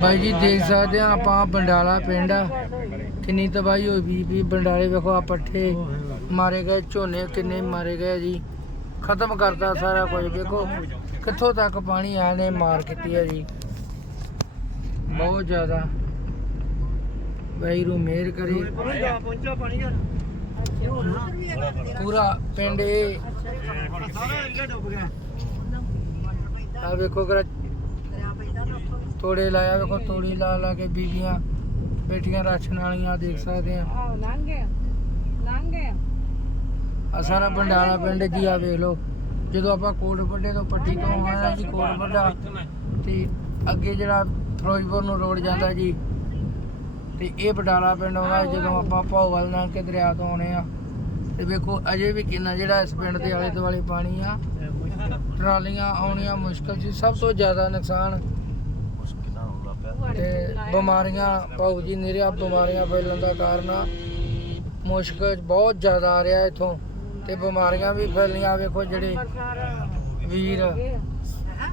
ਭਾਈ ਜੀ ਦੇਖ ਸਕਦੇ ਆ ਆਪਾਂ ਬੰਡਾਲਾ ਪਿੰਡ। ਆ ਕਿੰਨੀ ਤਬਾਹੀ ਹੋਈ ਵੀ ਵੀ ਬੰਡਾਲੇ ਵੇਖੋ ਆ ਪੱਠੇ ਮਾਰੇ ਗਏ, ਝੋਨੇ ਕਿੰਨੇ ਮਾਰੇ ਗਏ ਜੀ। ਖਤਮ ਕਰਤਾ ਸਾਰਾ ਕੁਝ, ਵੇਖੋ ਕਿੱਥੋਂ ਤੱਕ ਪਾਣੀ ਆ ਨੇ ਮਾਰ ਕੀਤੀ ਹੈ ਜੀ। ਬਹੁਤ ਜ਼ਿਆਦਾ। ਵਾਹਿਗੁਰੂ ਮਿਹਰ ਕਰੇ। ਪਹੁੰਚਾ ਪਾਣੀ ਯਾਰ ਪੂਰਾ ਪਿੰਡ ਇਹ। ਸਾਰਾ ਡੁੱਬ ਗਿਆ ਆ ਵੇਖੋ ਕਰਾ ਤੋੜੇ ਲਾਇਆ ਵੇਖੋ ਤੋੜੀ ਲਾ ਲਾ ਕੇ ਬੀਬੀਆਂ ਬੇਟੀਆਂ ਰਾਸ਼ਨ ਵਾਲੀਆਂ ਦੇਖ ਸਕਦੇ ਆ। ਆਹ ਲੰਘ ਗਿਆ ਲੰਘ ਗਿਆ ਆ ਸਾਰਾ ਬੰਡਾਲਾ ਪਿੰਡ ਜੀ ਆ ਵੇਖ ਲਓ। ਜਦੋਂ ਆਪਾਂ ਕੋਟ ਵੱਡੇ ਤੋਂ ਪੱਟੀ ਤੋਂ ਆਇਆ ਜੀ ਕੋਟ ਵੱਡਾ। ਤੇ ਅੱਗੇ ਜਿਹੜਾ ਫਿਰੋਜ਼ਪੁਰ ਨੂੰ ਰੋਡ ਜਾਂਦਾ ਜੀ ਤੇ ਇਹ ਬਡਾਲਾ ਪਿੰਡ ਆਉਂਦਾ ਜਦੋਂ ਆਪਾਂ ਭੌਵਲ ਨਾਲ ਕੇ ਦਰਿਆ ਤੋਂ ਆਉਣੇ ਆ ਤੇ ਵੇਖੋ ਅਜੇ ਵੀ ਕਿੰਨਾ ਜਿਹੜਾ ਇਸ ਪਿੰਡ ਦੇ ਆਲੇ ਦੁਆਲੇ ਪਾਣੀ ਆ। ਟਰਾਲੀਆਂ ਆਉਣੀਆਂ ਮੁਸ਼ਕਲ ਸੀ ਸਭ ਤੋਂ ਜ਼ਿਆਦਾ ਨੁਕਸਾਨ ਤੇ ਬਿਮਾਰੀਆਂ, ਭਾਊ ਜੀ, ਨਿਰਿਆ ਬਿਮਾਰੀਆਂ ਫੈਲਣ ਦਾ ਕਾਰਨ ਆ। ਮੁਸ਼ਕਲ ਬਹੁਤ ਜ਼ਿਆਦਾ ਆ ਰਿਹਾ ਇਥੋਂ ਤੇ ਬਿਮਾਰੀਆਂ ਵੀ ਫੈਲੀਆਂ। ਵੇਖੋ ਜਿਹੜੇ ਵੀਰ,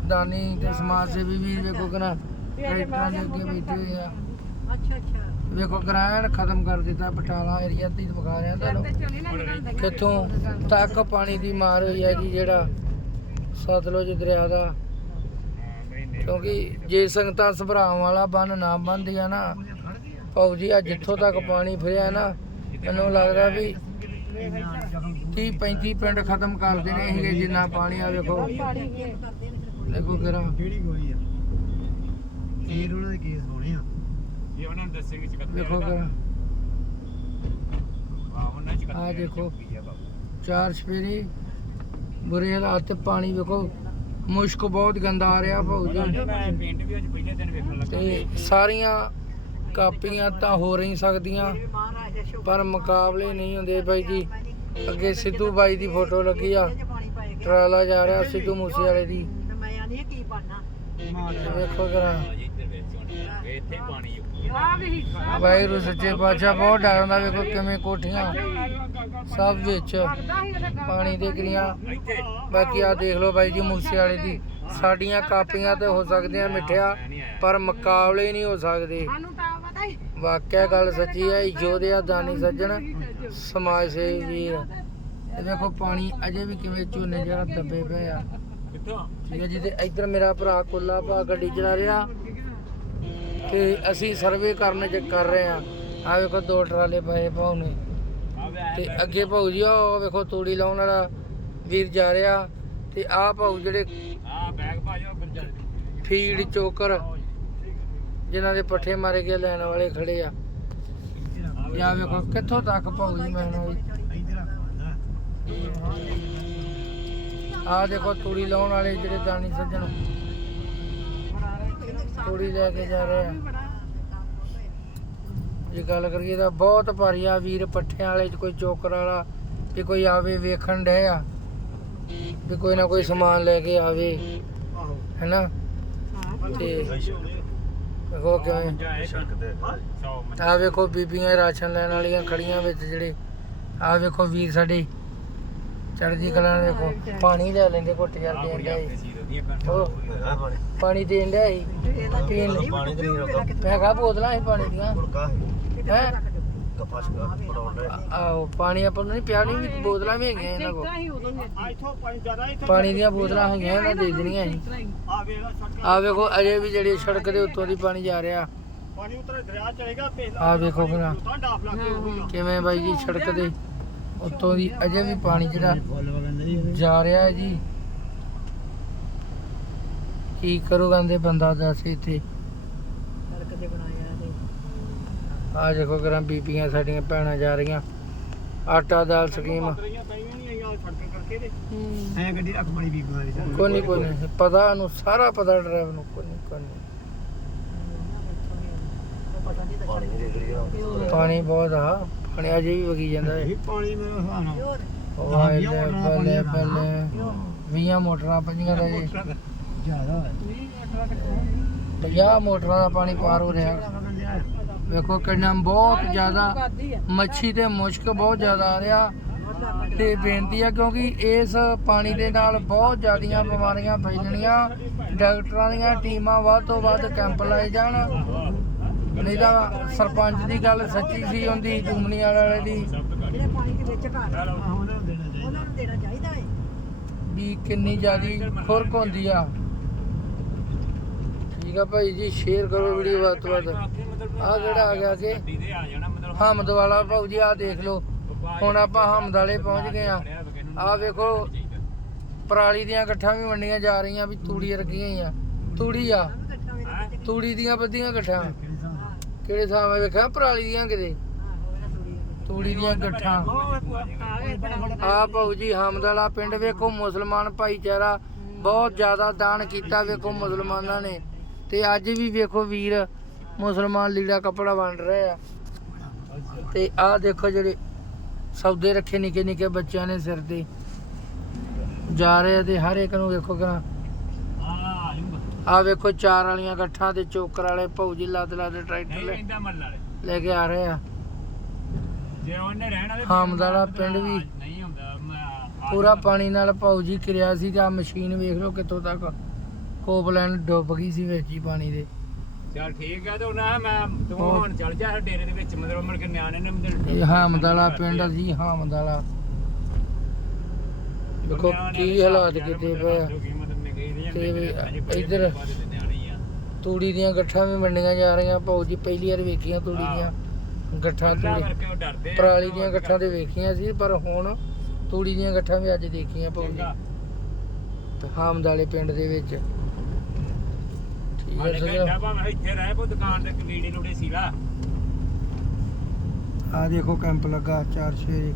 ਦਾਨੀ ਤੇ ਸਮਾਜ ਸੇਵੀ ਵੀ ਵੇਖੋ ਕਿਨਾ ਟਰੈਕਟਰਾਂ ਦੇ ਅੱਗੇ ਬੈਠੇ ਹੋਏ ਆ। ਅੱਛਾ ਅੱਛਾ ਵੇਖੋ ਗ੍ਰਹਿਣ ਖਤਮ ਕਰ ਦਿੱਤਾ ਬਟਾਲਾ ਏਰੀਆ ਦੀ ਵਿਖਾ ਰਿਹਾ ਤੁਹਾਨੂੰ। ਕਿੱਥੋਂ ਤੱਕ ਪਾਣੀ ਦੀ ਮਾਰ ਹੋਈ ਹੈ ਜੀ ਜਿਹੜਾ ਸਤਲੁਜ ਦਰਿਆ ਦਾ। ਕਿਉਂਕਿ ਜੇ ਸੰਗਤਾਂ ਸਭਰਾਵਾਂ ਵਾਲਾ ਬੰਨ ਨਾ ਬੰਦੀਆਂ ਨਾ ਭਾਊ ਜੀ ਆ ਜਿੱਥੋਂ ਤੱਕ ਪਾਣੀ ਫਿਰਿਆ ਨਾ ਮੈਨੂੰ ਲੱਗਦਾ ਵੀ 30 35 ਪਿੰਡ ਖਤਮ ਕਰ ਦੇਣੇ ਸੀਗੇ ਜਿੰਨਾ ਪਾਣੀ ਆ ਵੇਖੋ। ਦੇਖੋ ਕਿਰਾ ਕਿਹੜੀ ਗੋਈ ਆ? ਫੇਰ ਉਹਨਾਂ ਦੇ ਕੇਸ ਹੋਣੇ ਆ। ਇਹ ਉਹਨਾਂ ਨੂੰ ਦੱਸੇਗੀ ਚਕੱਤੇ ਵੇਖੋ ਕਿਰਾ ਆ ਦੇਖੋ। ਚਾਰ ਸਪੇਰੇ ਬੁਰੇ ਹਾਲਾਤ ਤੇ ਪਾਣੀ ਵੇਖੋ। ਮੁਸ਼ਕ ਬਹੁਤ ਗੰਦਾ ਆ ਰਿਹਾ ਭਾਊ ਜੀ। ਮੈਂ ਪੇਂਟ ਵੀ ਅੱਜ ਪਹਿਲੇ ਦਿਨ ਵੇਖਣ ਲੱਗਾ। ਤੇ ਸਾਰੀਆਂ ਕਾਪੀਆਂ ਤਾਂ ਹੋ ਨਹੀਂ ਸਕਦੀਆਂ ਪਰ ਮੁਕਾਬਲੇ ਨਹੀਂ ਹੁੰਦੇ ਬਾਈ ਜੀ। ਅੱਗੇ ਸਿੱਧੂ ਬਾਈ ਦੀ ਫੋਟੋ ਲੱਗੀ ਆ ਟਰਾਲਾ ਜਾ ਰਿਹਾ ਸਿੱਧੂ ਮੂਸੇ ਵਾਲੇ ਦੀ ਹੁਣ ਇਹ ਇੱਥੇ ਪਾਣੀ ਵਾਹਿਗੁਰੂ, ਸੱਚੇ ਪਾਤਸ਼ਾਹ, ਬਹੁਤ ਡਰ ਹੁੰਦਾ ਵੇਖੋ ਕਿਵੇਂ ਕੋਠੀਆਂ ਸਭ ਵਿੱਚ ਪਾਣੀ ਦੇ ਗਰੀਆਂ ਬਾਕੀ ਆ ਦੇਖ ਲਓ ਬਾਈ ਜੀ, ਮੂਸੇ ਵਾਲੇ ਦੀ। ਸਾਡੀਆਂ ਕਾਪੀਆਂ ਤੇ ਹੋ ਸਕਦੀਆਂ ਮਿੱਠਿਆ, ਪਰ ਮੁਕਾਬਲੇ ਨਹੀਂ ਹੋ ਸਕਦੇ। ਵਾਕਿਆ ਗੱਲ ਸੱਚੀ ਹੈ ਯੋਧਿਆ ਦਾਨੀ ਸੱਜਣ, ਸਮਾਜ ਸੇਵੀ ਵੀਰ ਇਹ ਦੇਖੋ ਪਾਣੀ ਅਜੇ ਵੀ ਕਿਵੇਂ ਝੋਨੇ ਜਿਹੜਾ ਦੱਬੇ ਪਏ ਆ। ਠੀਕ ਹੈ ਜੀ ਤੇ ਇੱਧਰ ਮੇਰਾ ਭਰਾ ਕੁੱਲਾ ਭਾ ਗੱਡੀ ਚਲਾ ਰਿਹਾ। ਤੇ ਅਸੀਂ ਸਰਵੇ ਕਰਨ ਚ ਕਰ ਰਹੇ ਆ ਆ ਵੇਖੋ ਦੋ ਟਰਾਲੇ ਪਏ ਭਾਉ ਨੇ। ਆ ਤੇ ਅੱਗੇ ਭਾਊ ਜੀ ਉਹ ਵੇਖੋ ਤੂੜੀ ਲਾਉਣ ਵਾਲਾ ਵੀਰ ਜਾ ਰਿਹਾ। ਤੇ ਆਹ ਭਾਊ ਜਿਹੜੇ ਆ ਬੈਗ ਭਾਜੋ ਫਿਰ ਚੱਲ ਫੀਡ ਚੋਕਰ ਜਿਨ੍ਹਾਂ ਦੇ ਪੱਠੇ ਮਾਰੇ ਗਏ ਲੈਣ ਵਾਲੇ ਖੜੇ ਆ। ਯਾ ਵੇਖੋ ਕਿੱਥੋਂ ਤੱਕ ਭਾਊ ਜੀ ਮੈਂ ਆਹ ਦੇਖੋ ਤੂੜੀ ਲਾਉਣ ਵਾਲੇ ਜਿਹੜੇ ਦਾਨੀ ਸੱਜਣ। ਤੂੜੀ ਲੈ ਕੇ ਜਾ ਰਹੇ ਆ। ਜੇ ਗੱਲ ਕਰੀਏ ਤਾਂ ਬਹੁਤ ਭਾਰੀ ਆ ਵੀਰ, ਪੱਠਿਆਂ ਵਾਲੇ ਕੋਈ ਚੋਕਰ ਵਾਲਾ ਵੀ ਕੋਈ ਆਵੇ ਵੇਖਣ ਡਏ ਆ। ਵੀ ਕੋਈ ਨਾ ਕੋਈ ਸਮਾਨ ਲੈ ਕੇ ਆਵੇ। ਆਹੋ ਹੈਨਾ? ਤੇ ਵੇਖੋ ਕਿਵੇਂ। ਆ ਵੇਖੋ ਬੀਬੀਆਂ ਰਾਸ਼ਨ ਲੈਣ ਵਾਲੀਆਂ ਖੜੀਆਂ ਵਿੱਚ ਜਿਹੜੇ। ਆ ਵੇਖੋ ਵੀਰ ਸਾਡੇ। ਚੜ੍ਹਦੀ ਕਲਾ ਨਾਲ ਵੇਖੋ ਪਾਣੀ ਲੈ ਲੈਂਦੇ ਘੁੱਟ ਯਾਰ ਦੇਣ ਉਹ ਪਾਣੀ ਦੇਣ ਡਿਆ ਸੀ। ਪੀਣ ਲਈ ਪਾਣੀ ਰੋਕਾ ਬੋਤਲਾਂ ਸੀ ਪਾਣੀ ਦੀਆਂ। ਹੈ? ਆਹੋ ਪਾਣੀ ਆਪਾਂ ਨੂੰ ਨਹੀਂ ਪਿਆ ਨਹੀਂ ਬੋਤਲਾਂ ਵੀ ਹੈਗੀਆਂ ਇਹਨਾਂ ਕੋਲ। ਹੀ ਨੇ ਪਾਣੀ ਦੀਆਂ ਬੋਤਲਾਂ ਹੈਗੀਆਂ ਇਹਨਾਂ ਦੇ ਦੇਣੀਆਂ ਸੀ। ਆ ਵੇਖੋ ਅਜੇ ਵੀ ਜਿਹੜੀ ਸੜਕ ਦੇ ਉੱਤੋਂ ਦੀ ਪਾਣੀ ਜਾ ਰਿਹਾ। ਪਾਣੀ ਉਤਰ ਦਰਿਆ ਚਲੇਗਾ ਆ ਵੇਖੋ ਕਿਵੇਂ ਬਾਈ ਜੀ ਸੜਕ ਦੇ ਉੱਤੋਂ ਦੀ ਅਜੇ ਵੀ ਪਾਣੀ ਜਿਹੜਾ ਜੀ ਰਿਹਾ ਹੈ ਜੀ। ਕੀ ਕਰੂਗਾ ਕਹਿੰਦੇ ਬੰਦਾ ਦੱਸ ਇੱਥੇ? ਸੜਕ ਤੇ ਬਣਾਇਆ ਤੇ। ਆ ਦੇਖੋ ਕਰਾਂ ਬੀਬੀਆਂ ਸਾਡੀਆਂ ਭੈਣਾਂ ਜਾ ਰਹੀਆਂ। ਆਟਾ ਦਾਲ ਸਕੀਮ। ਐ ਗੱਡੀ ਰੱਖ ਮਾਰੀ ਬੀਬੀਆਂ ਦੀ ਕੋਈ ਨਹੀਂ ਕੋਈ ਨਹੀਂ ਪਤਾ ਨੂੰ ਸਾਰਾ ਪਤਾ ਡਰਾਈਵਰ ਨੂੰ। ਕੋਈ ਨਹੀਂ ਕੋਈ ਨਹੀਂ ਪਾਣੀ ਬਹੁਤ ਆ। ਪਾਣੀ ਅਜੇ ਵੀ ਵਗੀ ਜਾਂਦਾ ਹੈ ਇਹ ਪਾਣੀ ਮੇਰਾ ਨਾਲ। ਵਾਏ ਲੈ ਬੱਲੇ ਬੱਲੇ 20 ਮੋਟਰਾਂ ਪਈਆਂ ਦਾ ਜੀ ਜ਼ਿਆਦਾ ਹੈ 50 ਮੋਟਰਾਂ ਦਾ ਪਾਣੀ ਪਾਰ ਹੋ ਰਿਹਾ। ਵੇਖੋ ਕਿੰਨਾ ਬਹੁਤ ਜ਼ਿਆਦਾ ਮੱਛੀ ਤੇ ਮੁਸ਼ਕ ਬਹੁਤ ਜ਼ਿਆਦਾ ਆ ਰਿਹਾ। ਤੇ ਬੇਨਤੀ ਆ ਕਿਉਂਕਿ ਇਸ ਪਾਣੀ ਦੇ ਨਾਲ ਬਹੁਤ ਜ਼ਿਆਦੀਆਂ ਬਿਮਾਰੀਆਂ ਫੈਲਣੀਆਂ। ਡਾਕਟਰਾਂ ਦੀਆਂ ਟੀਮਾਂ ਵੱਧ ਤੋਂ ਵੱਧ ਕੈਂਪ ਲਾਏ ਜਾਣ। ਨਹੀਂ ਤਾਂ ਸਰਪੰਚ ਦੀ ਗੱਲ ਸੱਚੀ ਸੀ ਹੁੰਦੀ ਜੁਮਨੀ ਵਾਲੇ ਦੀ। ਜਿਹੜੇ ਪਾਣੀ ਦੇ ਵਿੱਚ ਘਰ ਆਹ ਉਹਨਾਂ ਨੂੰ ਦੇਣਾ ਚਾਹੀਦਾ। ਉਹਨਾਂ ਨੂੰ ਦੇਣਾ ਚਾਹੀਦਾ ਹੈ ਵੀ ਕਿੰਨੀ ਜ਼ਿਆਦੀ ਖੁਰਕ ਹੁੰਦੀ ਆ। ਠੀਕ ਆ ਭਾਈ ਜੀ ਸ਼ੇਅਰ ਕਰੋ ਵੀਡੀਓ ਵੱਧ ਤੋਂ ਵੱਧ। ਆਹ ਕਿਹੜਾ ਆ ਗਿਆ ਕਿ ਗੱਡੀ ਦੇ ਆ ਜਾਣਾ ਮਤਲਬ ਹਮਦ ਵਾਲਾ ਭਾਊ ਜੀ ਆਹ ਦੇਖ ਲਓ। ਹੁਣ ਆਪਾਂ ਹਮਦ ਵਾਲੇ ਪਹੁੰਚ ਗਏ ਆ। ਆਹ ਵੇਖੋ ਪਰਾਲੀ ਦੀਆਂ ਗੱਠਾਂ ਵੀ ਵੰਡੀਆਂ ਜਾ ਰਹੀਆਂ ਵੀ ਤੂੜੀ ਰੱਖੀਆਂ ਹੀ ਆ ਤੂੜੀ ਆ। ਆਹ ਵੀ ਤੂੜੀ ਦੀਆਂ ਬੱਦੀਆਂ ਗੱਠਾਂ। ਕਿਹੜੇ ਥਾਂ ਮੈਂ ਵੇਖਿਆ ਪਰਾਲੀ ਦੀਆਂ ਕਿਤੇ? ਤੂੜੀ ਦੀਆਂ ਗੱਠਾਂ। ਆ ਵੇ ਜੀ ਹਮਦ ਪਿੰਡ ਵੇਖੋ, ਮੁਸਲਮਾਨ ਭਾਈਚਾਰਾ ਬਹੁਤ ਜ਼ਿਆਦਾ ਦਾਨ ਕੀਤਾ ਵੇਖੋ ਮੁਸਲਮਾਨਾਂ ਨੇ। ਤੇ ਅੱਜ ਵੀ ਵੇਖੋ ਵੀਰ, ਮੁਸਲਮਾਨ ਲੀੜਾ ਕਪੜਾ ਵੰਡ ਰਹੇ ਆ। ਤੇ ਆਹ ਦੇਖੋ ਜਿਹੜੇ ਸੌਦੇ ਰੱਖੇ ਨਿੱਕੇ ਨਿੱਕੇ ਬੱਚਿਆਂ ਨੇ ਸਿਰ ਤੇ। ਜਾ ਰਹੇ ਆ ਤੇ ਹਰ ਇੱਕ ਨੂੰ ਵੇਖੋ ਕਰਾਂ ਆ ਵੇਖੋ ਚਾਰ ਵਾਲੀਆਂ ਗੱਠਾਂ ਤੇ ਚੋਕਰ ਵਾਲੇ ਭਾਊ ਜੀ ਲੱਦ ਲੱਦ ਟਰੈਕਟਰ ਲੈ ਰਹਿੰਦਾ ਮੱਲ ਵਾਲੇ ਲੈ ਕੇ ਆ ਰਹੇ ਆ। ਜੇ ਉਹਨੇ ਰਹਿਣਾ ਵਾਲਾ ਪਿੰਡ ਵੀ। ਨਹੀਂ ਹੁੰਦਾ ਪੂਰਾ ਪਾਣੀ ਨਾਲ ਭਾਊ ਜੀ ਕਿਰਿਆ ਸੀ ਤੇ ਆ ਮਸ਼ੀਨ ਵੇਖ ਲਓ ਕਿੱਥੋਂ ਤੱਕ ਕੋਪਲੈਂਡ ਡੁੱਬ ਗਈ ਸੀ ਵਿੱਚ ਹੀ ਪਾਣੀ ਦੇ। ਚਲ ਠੀਕ ਹੈ ਤੇ ਉਹਨਾਂ ਮੈਂ ਤੂੰ। ਹੁਣ ਚੱਲ ਜਾ ਡੇਰੇ ਦੇ ਵਿੱਚ ਮਤਲਬ ਮੁੜ ਕੇ ਨਿਆਣੇ ਨੇ ਇਹ ਹਾਮਦ ਵਾਲਾ ਪਿੰਡ ਜੀ ਹਾਮਦ ਵਾਲਾ ਦੇਖੋ ਕੀ ਹਾਲਾਤ ਕੀਤੇ ਪਏ ਆ। ਤੇ ਇੱਧਰ ਤੂੜੀ ਦੀਆਂ ਗੱਠਾਂ ਵੀ ਵੰਡੀਆਂ ਜਾ ਰਹੀਆਂ। ਭਾਊ ਜੀ ਪਹਿਲੀ ਵਾਰ ਵੇਖੀਆਂ ਤੂੜੀ ਦੀਆਂ ਗੱਠਾਂ ਤੂੜੀ। ਪਰਾਲੀ ਦੀਆਂ ਗੱਠਾਂ ਤੇ ਵੇਖੀਆਂ ਸੀ ਪਰ ਹੁਣ ਤੂੜੀ ਦੀਆਂ ਗੱਠਾਂ ਵੀ ਅੱਜ ਦੇਖੀਆਂ ਭਾਊ ਜੀ। ਚੰਗਾ। ਤੇ ਹਾਮਦ ਵਾਲੇ ਪਿੰਡ ਦੇ ਵਿੱਚ। ਠੀਕ ਹੈ ਸਰ ਭਾਵੇਂ ਇੱਥੇ ਰਹਿ ਪੋ ਦੁਕਾਨ ਤੇ ਲੀੜੇ ਲੂੜੇ ਸੀਲਾ ਆ ਦੇਖੋ ਕੈਂਪ ਲੱਗਾ ਚਾਰ ਛੇ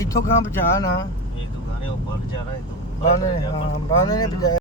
ਇੱਥੋਂ ਕਾਂ ਬਚਾ ਨਾ। ਇਹ ਦੁਕਾਨੇ ਉੱਪਰ ਜਾ ਰਹਾ ਹੈ ਬਾਨੇ ਹਾਂ ਬਾਨੇ ਨੇ ਬਜਾਇਆ